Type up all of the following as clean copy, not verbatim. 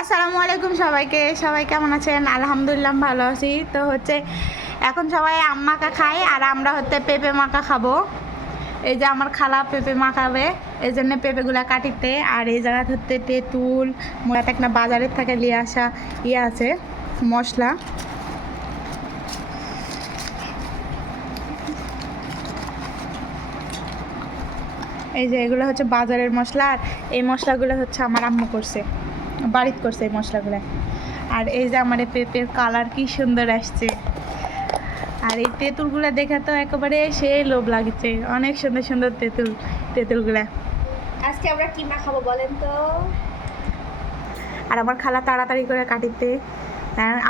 আসসালামু আলাইকুম সবাইকে। সবাই কেমন আছেন? আলহামদুলিল্লাহ ভালো আছি। তো হচ্ছে এখন সবাই আম মাখা খায় আর আমরা পেঁপে মাখা খাবো। এই যে আমার খালা পেঁপে মাখাবে, এই জন্য পেঁপেগুলা কাটিতে। আর এই জায়গাতে তেঁতুল মোড়াতে একটা বাজারের থেকে নিয়ে আসা আছে মশলা। এই যে এগুলো হচ্ছে বাজারের মশলা, আর এই মশলাগুলো হচ্ছে আমার আম্মু করছে, বাড়িতে করছে এই মশলাগুলো। আর এই যে আমার পেঁপের কালার কি সুন্দর আসছে, আর এই তেঁতুলগুলো দেখে তো একেবারে সেই লোভ লাগছে। অনেক সুন্দর সুন্দর তেঁতুলগুলা। আজকে আমরা কি মাখাবো বলেন তো? আর আমার খালা তাড়াতাড়ি করে কাটিতে,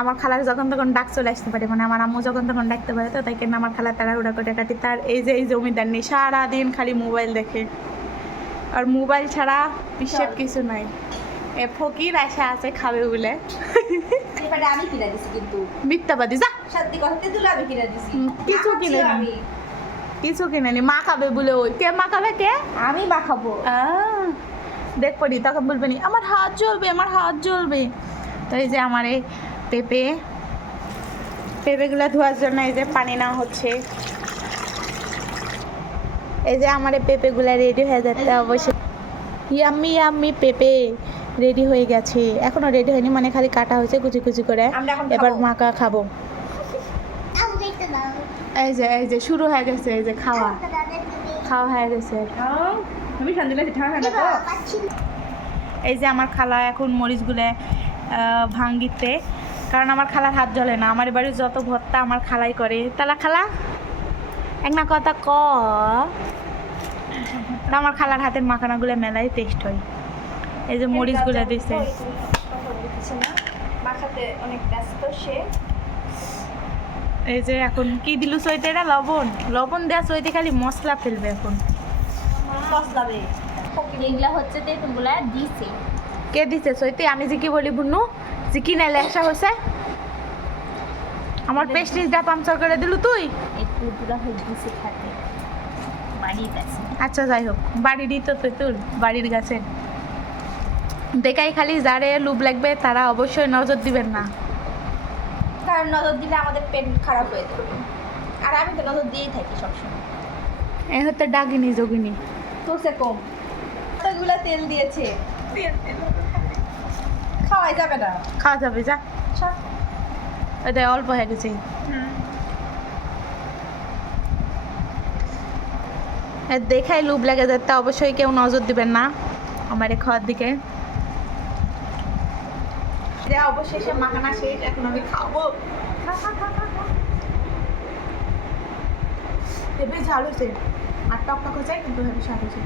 আমার খালার যখন তখন ডাক চলে আসতে পারে, মানে আমার আম্মু যখন তখন ডাকতে পারে, তো তাই কেন আমার খালা তাড়াহুড়া করে কাটিতে। আর এই যে এই জমিদার নেই, সারাদিন খালি মোবাইল দেখে, আর মোবাইল ছাড়া বিশ্বের কিছু নাই। এ ফকির আশা আছে খাবে বলে। এবারে আমি কিনা দিছি, কিন্তু মিথ্যাবাদী যা। সত্যি কথা তেঁতুল আমি কিনা দিছি। কিছু কিনে আমি কিছু কিনে নি, মা খাবে বলে। ওই কে মা খাবে? কে? আমি মাখাবো। দেখবো নি, তখন বলবে নি আমার হাত জ্বলবে, আমার হাত জ্বলবে। তো এই যে আমার এই পেঁপেগুলো ধোয়ার জন্য এই যে পানি নেওয়া হচ্ছে। এই যে আমার এই পেঁপেগুলো রেডি হয়ে যাচ্ছে অবশ্যই। ইয়াম্মি ইয়াম্মি পেঁপে রেডি হয়ে গেছে। এখনো রেডি হয়নি, মানে খালি কাটা হয়েছে কুচি কুচি করে। এবার মাখা খাবো। এই যে শুরু হয়ে গেছে, এই যে খাওয়া হয়ে গেছে। আমি ঠান্ডা ঠান্ডা তো। এই যে আমার খালা এখন মরিচগুলো ভাঙ্গিতে, কারণ আমার খালার হাত জ্বলে না। আমার বাড়ির যত ভর্তা আমার খালাই করে। তালা খালা এক না কথা ক। আমার খালার হাতের মাখানাগুলো মেলাই টেস্ট হয়। এই যে মরিচগুলো দিছে। মাখাতে অনেক ব্যস্ত সে। এই যে এখন কি দিল সইতে? এটা লবণ দেওয়া সইতে খালি মশলা ফেলবে এখন। মশলা দে। এগুলা হচ্ছে তেঁতুলগুলা দিছে। কে দিছে সইতে? আমি যে কি বলি বুনু, যে কি নাইলে একসা হয়েছে, আমার পেস্টিসটা পাংচার করে দিলু তুই। একটু পুরা হয়ে দিছে খাতে বাড়ির কাছে। আচ্ছা যাই হোক, বাড়িরই তো তেঁতুল, বাড়ির গাছে। দেখাই খালি যারে লুব লাগবে তারা অবশ্যই নজর দিবেন না, কারণ নজর দিলে আমাদের পেট খারাপ হয়ে যাবে। আর আমি তো নজর দিয়েই থাকি সবসময়। এই হতে ডাকিনি যোগিনী তোরসে কম কতগুলা তেল দিয়েছে। খাওয়াই যাবে না। খাওয়া যাবে যা, এটা অল্প হয়ে গেছে। দেখাই লুব লেগে যেতে অবশ্যই কেউ নজর দিবেন না আমার এই খাওয়ার দিকে। অবশেষে মাখানা শেষ, এখন আমি খাবো। হেবি ঝাল হয়েছে, আর টক টক হয়েছে, কিন্তু হেবি স্বাদ হয়েছে।